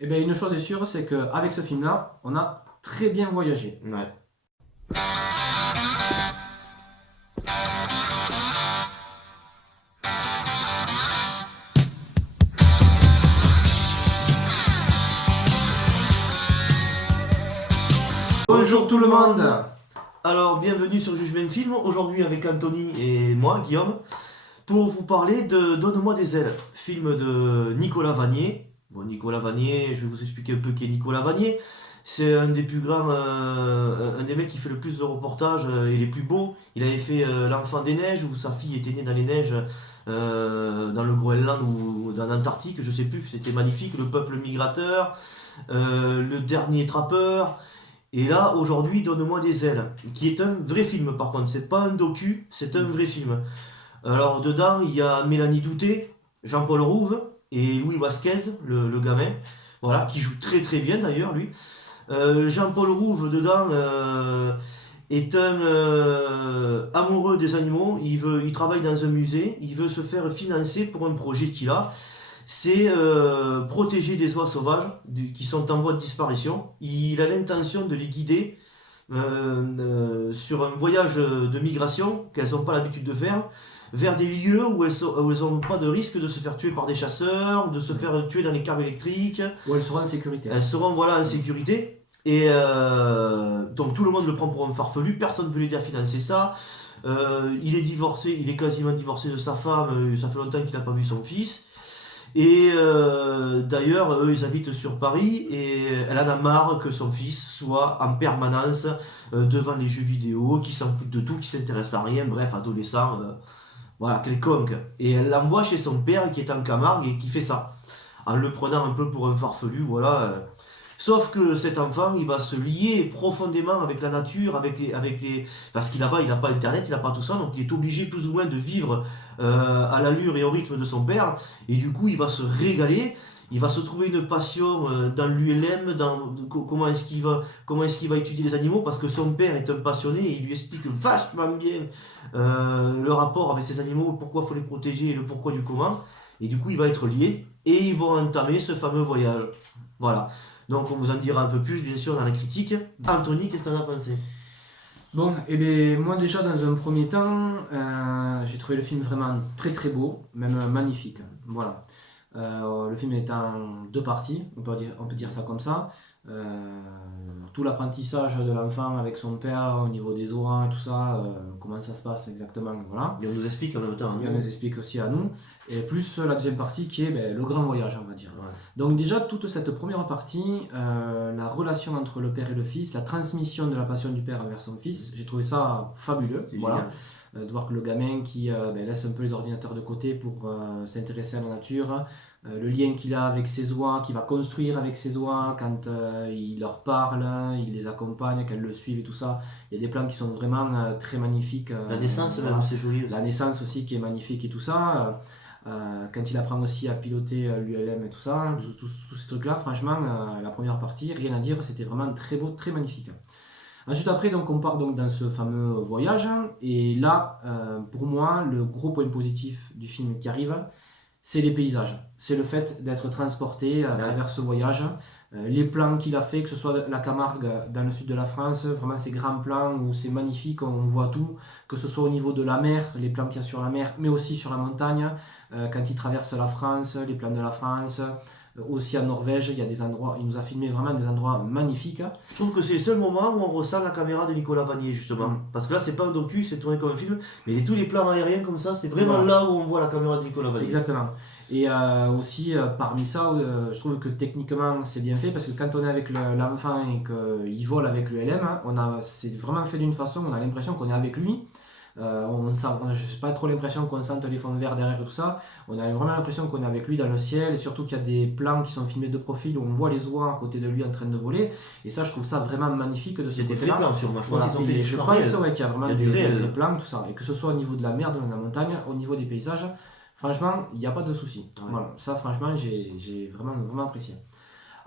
Eh bien, une chose est sûre, c'est qu'avec ce film-là, on a très bien voyagé. Ouais. Bonjour tout le monde. Alors, bienvenue sur Jugement Film, aujourd'hui avec Anthony et moi, Guillaume, pour vous parler de Donne-moi des ailes, film de Nicolas Vanier. Bon, Nicolas Vanier, je vais vous expliquer un peu qui est Nicolas Vanier. C'est un des plus grands, un des mecs qui fait le plus de reportages et les plus beaux. Il avait fait L'Enfant des Neiges, où sa fille était née dans les neiges, dans le Groenland ou dans l'Antarctique, je sais plus, c'était magnifique. Le peuple migrateur, Le Dernier Trappeur. Et là, aujourd'hui, Donne-moi des ailes, qui est un vrai film par contre, c'est pas un docu, c'est un vrai film. Alors dedans, il y a Mélanie Douté, Jean-Paul Rouve et Louis Vasquez, le gamin, voilà, qui joue très très bien d'ailleurs lui. Jean-Paul Rouve dedans est un amoureux des animaux, il travaille dans un musée, il veut se faire financer pour un projet qu'il a, c'est protéger des oies sauvages qui sont en voie de disparition. Il a l'intention de les guider sur un voyage de migration qu'elles n'ont pas l'habitude de faire, vers des lieux où elles n'ont pas de risque de se faire tuer par des chasseurs, de se faire tuer dans les caves électriques. Où elles seront en sécurité. Elles seront voilà, en sécurité. Et donc tout le monde le prend pour un farfelu, personne ne veut l'aider à financer ça. Il est divorcé, il est quasiment divorcé de sa femme, ça fait longtemps qu'il n'a pas vu son fils. Et d'ailleurs, eux, ils habitent sur Paris et elle en a marre que son fils soit en permanence devant les jeux vidéo, qui s'en fout de tout, qui s'intéresse à rien, bref, adolescent, voilà, quelconque. Et elle l'envoie chez son père qui est en Camargue et qui fait ça, en le prenant un peu pour un farfelu, voilà. Sauf que cet enfant, il va se lier profondément avec la nature, parce qu'il là-bas, il n'a pas internet, il n'a pas tout ça, donc il est obligé plus ou moins de vivre à l'allure et au rythme de son père, et du coup, il va se régaler, il va se trouver une passion dans l'ULM, comment est-ce qu'il va étudier les animaux, parce que son père est un passionné, et il lui explique vachement bien le rapport avec ces animaux, pourquoi il faut les protéger, et le pourquoi du comment, et du coup, il va être lié, et ils vont entamer ce fameux voyage. Voilà. Donc on vous en dira un peu plus bien sûr dans la critique. Anthony, qu'est-ce que t'en as pensé? Bon, et bien moi déjà dans un premier temps, j'ai trouvé le film vraiment très très beau, même magnifique. Voilà. Le film est en deux parties, on peut dire ça comme ça. Euh, Tout l'apprentissage de l'enfant avec son père au niveau des oies et tout ça, comment ça se passe exactement, voilà. Et on nous explique en même temps. Et on nous explique aussi à nous. Et plus la deuxième partie qui est ben, le grand voyage, on va dire. Ouais. Donc déjà, toute cette première partie, la relation entre le père et le fils, la transmission de la passion du père vers son fils, j'ai trouvé ça fabuleux. C'est Voilà. génial. De voir que le gamin qui ben, laisse un peu les ordinateurs de côté pour s'intéresser à la nature, le lien qu'il a avec ses oies, qu'il va construire avec ses oies quand il leur parle, il les accompagne, qu'elles le suivent et tout ça. Il y a des plans qui sont vraiment très magnifiques. La naissance Voilà. même, c'est joli aussi. La naissance aussi qui est magnifique et tout ça. Quand il apprend aussi à piloter l'ULM et tout ça, tous ces trucs-là, franchement, la première partie, rien à dire, c'était vraiment très beau, très magnifique. Ensuite, après, donc, on part donc dans ce fameux voyage, et là, pour moi, le gros point positif du film qui arrive, c'est les paysages. C'est le fait d'être transporté à travers ce voyage. Les plans qu'il a fait, que ce soit la Camargue dans le sud de la France, vraiment ces grands plans où c'est magnifique, on voit tout, que ce soit au niveau de la mer, les plans qu'il y a sur la mer, mais aussi sur la montagne, quand il traverse la France, les plans de la France, aussi en Norvège, il y a des endroits, il nous a filmé vraiment des endroits magnifiques. Je trouve que c'est le seul moment où on ressent la caméra de Nicolas Vanier justement. Mm. Parce que là c'est pas un docu, c'est tourné comme un film, mais tous les plans aériens comme ça, c'est vraiment Voilà. là où on voit la caméra de Nicolas Vanier. Exactement. Et aussi, parmi ça, je trouve que techniquement c'est bien fait parce que quand on est avec l'enfant et qu'il vole avec le LM, c'est vraiment fait d'une façon, on a l'impression qu'on est avec lui. Je n'ai pas trop l'impression qu'on sente les fonds verts derrière et tout ça. On a vraiment l'impression qu'on est avec lui dans le ciel, et surtout qu'il y a des plans qui sont filmés de profil où on voit les oies à côté de lui en train de voler. Et ça, je trouve ça vraiment magnifique de ce Il y a des vrais côté-là. plans sur moi, je pense Voilà. qu'ils ont fait Et des je trucs pense réels. ouais, qu'il y a vraiment Il y a du réel. des plans, tout ça. Et que ce soit au niveau de la mer, de la montagne, au niveau des paysages, franchement, il n'y a pas de souci. Ouais. Voilà. Ça, franchement, j'ai vraiment apprécié.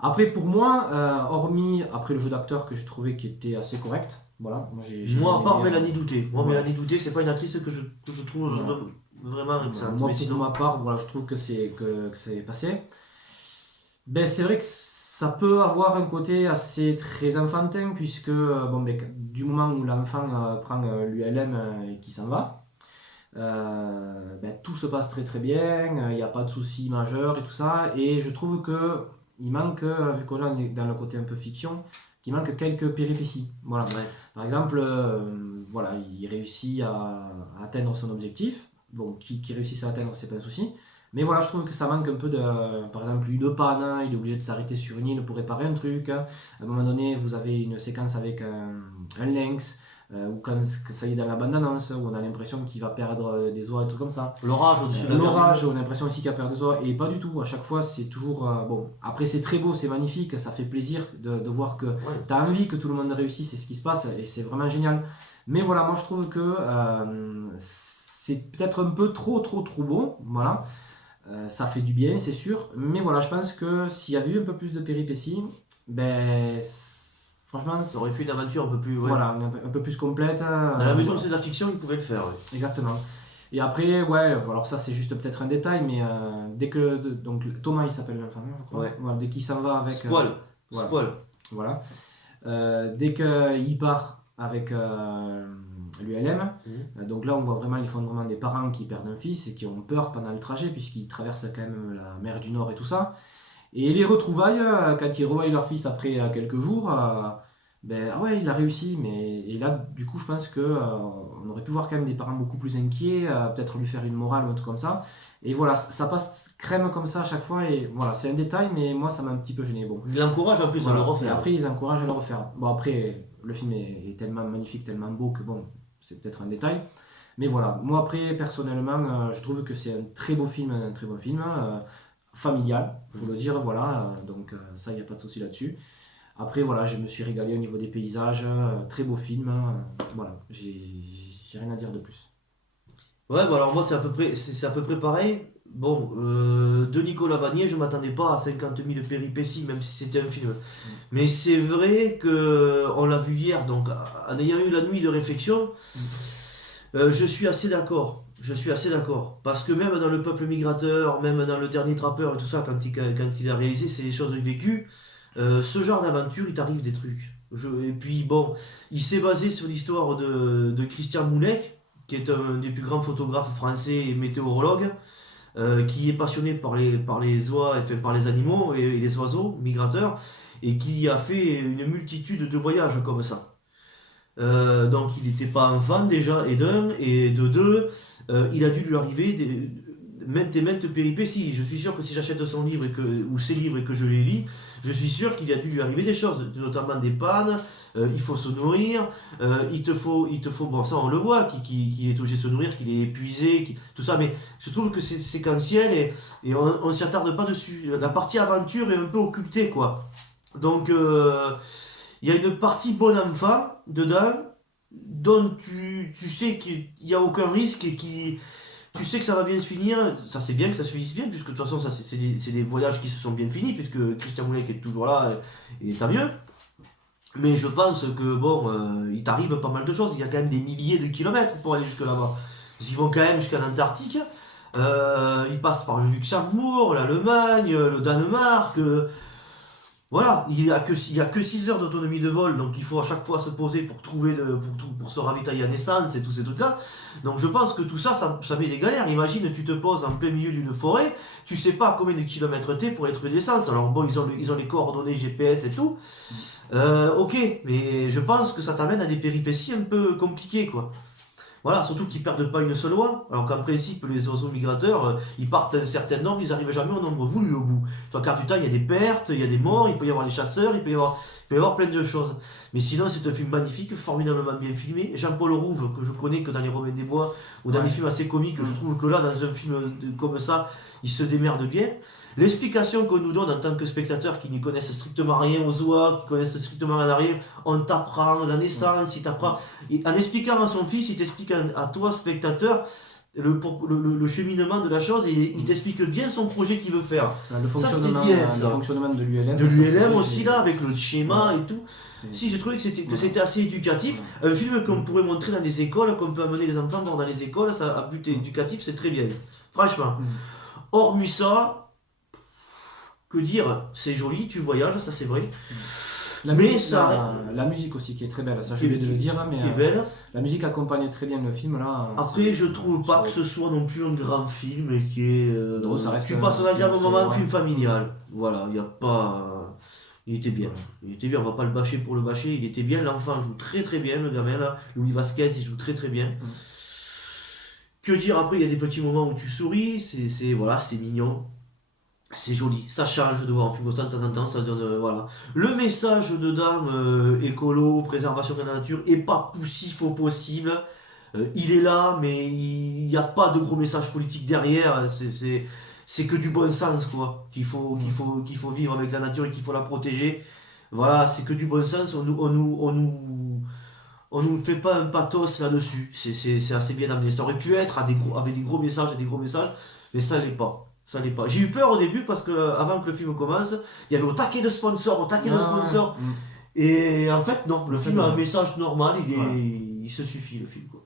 Après, pour moi, hormis après le jeu d'acteur que j'ai trouvé qui était assez correct, voilà, Moi, à part bien aimé, Mélanie Douté. Moi, ouais. Mélanie Douté, c'est pas une actrice que je trouve Voilà. vraiment excellente. Moi, Mais pour sinon, ma part, voilà, je trouve que c'est passé. Ben, c'est vrai que ça peut avoir un côté assez très enfantin, puisque bon, ben, du moment où l'enfant prend l'ULM et qu'il s'en va, ben, tout se passe très très bien, il n'y a pas de soucis majeurs et tout ça, et je trouve que il manque, vu qu'on est dans le côté un peu fiction, qu'il manque quelques péripéties. Voilà. Ouais. Par exemple, voilà, il réussit à atteindre son objectif. Bon, qui réussisse à atteindre, c'est pas un souci. Mais voilà, je trouve que ça manque un peu de. Par exemple, une panne, hein, il est obligé de s'arrêter sur une île pour réparer un truc. À un moment donné, vous avez une séquence avec un lynx, ou quand ça y est dans la bande-annonce, où on a l'impression qu'il va perdre des oies et trucs comme ça. L'orage au-dessus de la mer. L'orage, on a l'impression aussi qu'il va perdre des oies, et pas du tout. À chaque fois, c'est toujours. Bon, après, c'est très beau, c'est magnifique, ça fait plaisir de voir que Ouais. tu as envie que tout le monde réussisse, c'est ce qui se passe, et c'est vraiment génial. Mais voilà, moi je trouve que c'est peut-être un peu trop bon, voilà. Ça fait du bien, c'est sûr, mais voilà, je pense que s'il y avait eu un peu plus de péripéties, ben franchement, Ça aurait fait une aventure un peu plus. Ouais. voilà, un peu plus complète. Dans la mesure où Voilà. c'est de la fiction, ils pouvaient le faire. Ouais. Exactement. Et après, ouais, alors ça c'est juste peut-être un détail, mais dès que. Donc Thomas il s'appelle l'enfant, je crois. Ouais. Voilà, dès qu'il s'en va avec. Squall. Voilà. Squall. Voilà. Dès qu'il part avec l'ULM, donc là on voit vraiment l'effondrement des parents qui perdent un fils et qui ont peur pendant le trajet, puisqu'ils traversent quand même la mer du Nord et tout ça. Et les retrouvailles, quand ils revoient leur fils après quelques jours, ben ah ouais, il a réussi, mais et là, du coup, je pense que on aurait pu voir quand même des parents beaucoup plus inquiets, peut-être lui faire une morale ou un truc comme ça. Et voilà, ça passe crème comme ça à chaque fois, et voilà, c'est un détail, mais moi ça m'a un petit peu gêné. Bon, Il l'encourage en plus voilà. à le Et refaire. après, ils encouragent à le refaire. Bon, après, le film est tellement magnifique, tellement beau que bon, c'est peut-être un détail. Mais voilà, moi après, personnellement, je trouve que c'est un très beau film, familial, faut le dire, voilà. Donc ça, il n'y a pas de souci là-dessus. Après, voilà, je me suis régalé au niveau des paysages, très beau film. Voilà, j'ai rien à dire de plus. Ouais, bah alors moi c'est à peu près pareil. Bon, de Nicolas Vanier, je m'attendais pas à 50 000 péripéties, même si c'était un film. Mais c'est vrai que on l'a vu hier, donc en ayant eu la nuit de réflexion, je suis assez d'accord. Je suis assez d'accord. Parce que même dans Le Peuple Migrateur, même dans Le Dernier Trappeur et tout ça, quand il a réalisé ces choses vécues, ce genre d'aventure, il t'arrive des trucs. Et puis bon, il s'est basé sur l'histoire de Christian Moulet, qui est un des plus grands photographes français et météorologue, qui est passionné par les oies, enfin, par les animaux et les oiseaux migrateurs, et qui a fait une multitude de voyages comme ça. Donc il n'était pas enfant déjà, et de deux, il a dû lui arriver maintes et maintes péripéties. Je suis sûr que si j'achète son livre ou ses livres et que je les lis, je suis sûr qu'il a dû lui arriver des choses, notamment des pannes, il faut se nourrir, il te faut, bon ça on le voit, qu'il est obligé de se nourrir, qu'il est épuisé, tout ça, mais je trouve que c'est séquentiel et on ne s'y attarde pas dessus. La partie aventure est un peu occultée, quoi. Donc il y a une partie bon enfant dedans, dont tu sais qu'il n'y a aucun risque et tu sais que ça va bien se finir. Ça c'est bien que ça se finisse bien, puisque de toute façon ça c'est des voyages qui se sont bien finis, puisque Christian Moulet est toujours là et tant mieux. Mais je pense que bon, il t'arrive pas mal de choses. Il y a quand même des milliers de kilomètres pour aller jusque là-bas. Ils vont quand même jusqu'à l'Antarctique. Ils passent par le Luxembourg, l'Allemagne, le Danemark. Voilà, il y a que 6 heures d'autonomie de vol, donc il faut à chaque fois se poser pour se ravitailler en essence et tous ces trucs-là. Donc je pense que tout ça, ça met des galères. Imagine, tu te poses en plein milieu d'une forêt, tu sais pas à combien de kilomètres t'es pour aller trouver de l'essence. Alors bon, ils ont les coordonnées GPS et tout. Ok, mais je pense que ça t'amène à des péripéties un peu compliquées, quoi. Voilà, surtout qu'ils perdent pas une seule oie, alors qu'en principe, les oiseaux migrateurs, ils partent un certain nombre, ils n'arrivent jamais au nombre voulu au bout. Trois quarts du temps, il y a des pertes, il y a des morts, il peut y avoir les chasseurs, il peut y avoir plein de choses. Mais sinon, c'est un film magnifique, formidablement bien filmé. Jean-Paul Rouve, que je connais que dans Les Robins des Bois, ou dans les films assez comiques, je trouve que là, dans un film comme ça, il se démerde bien. L'explication qu'on nous donne en tant que spectateurs qui n'y connaissent strictement rien aux oies, qui connaissent strictement rien à rien, on t'apprend la naissance, il t'apprend. En expliquant à son fils, il t'explique à toi, spectateur, le cheminement de la chose et il t'explique bien son projet qu'il veut faire. Le Ça, c'est fonctionnement, bien, le ça. fonctionnement de l'ULM. De l'ULM aussi, là, avec le schéma et tout. C'est- Si, j'ai trouvé que Voilà. c'était assez éducatif. Un film qu'on pourrait montrer dans les écoles, qu'on peut amener les enfants voir dans les écoles, ça a but éducatif, c'est très bien. Franchement. Mm. Hormis ça, Que dire, c'est joli, tu voyages, ça c'est vrai. La, Mais musique, ça- la musique aussi qui est très belle, ça Qui j'ai est- oublié de le dire, mais Qui est belle. la musique accompagne très bien le film là. Après, je trouve pas que ce soit non plus un grand film et qui est. Non, ça reste tu passes un agréable c'est- moment, un ouais. film familial. Voilà, il n'y a pas. Il était bien. Il était bien, on va pas le bâcher pour le bâcher. Il était bien, l'enfant joue très très bien, le gamin là. Louis Vasquez, il joue très très bien. Que dire après, il y a des petits moments où tu souris, voilà, c'est mignon. C'est joli, ça change de voir un film comme ça de temps en temps, ça donne, voilà. Le message de dame écolo, préservation de la nature, est pas poussif au possible. Il est là, mais il n'y a pas de gros message politique derrière. C'est que du bon sens, quoi. Qu'il faut vivre avec la nature et qu'il faut la protéger. Voilà, c'est que du bon sens. On nous fait pas un pathos là-dessus. C'est assez bien amené. Ça aurait pu être avec des gros messages et des gros messages, mais ça l'est pas. Ça l'est pas. J'ai eu peur au début parce que avant que le film commence, il y avait au taquet de sponsors, au taquet de sponsors. Et en fait, non, le En fait, film a un non. message normal, Voilà. il se suffit le film, quoi.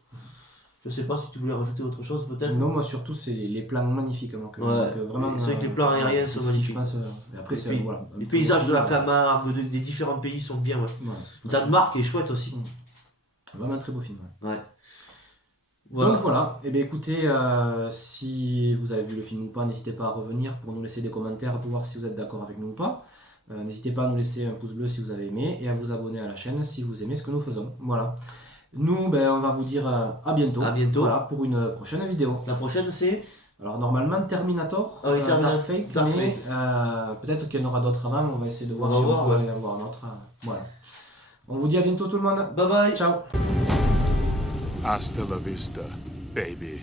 Je sais pas si tu voulais rajouter autre chose peut-être. Non, moi surtout, c'est les plans magnifiques. Donc, Ouais, vraiment, c'est vrai que les plans aériens sont je magnifiques. pense, et après, c'est, voilà, un Les très paysages beau de la film. Camargue, des différents pays sont bien. Ouais. Voilà. Le Danemark est chouette aussi. Vraiment un très beau film. Ouais. Ouais. Voilà. Donc voilà, et bien écoutez, si vous avez vu le film ou pas, n'hésitez pas à revenir pour nous laisser des commentaires pour voir si vous êtes d'accord avec nous ou pas. N'hésitez pas à nous laisser un pouce bleu si vous avez aimé et à vous abonner à la chaîne si vous aimez ce que nous faisons. Voilà. Nous, ben, on va vous dire à bientôt. À bientôt. Voilà, pour une prochaine vidéo. La prochaine c'est Alors normalement Terminator, Ah oui, Terminator, Dark Fate, Dark mais peut-être qu'il y en aura d'autres avant, on va essayer de voir On va si voir, on peut ouais. aller en voir un autre. Voilà. On vous dit à bientôt tout le monde. Bye bye. Ciao. Hasta la vista, baby.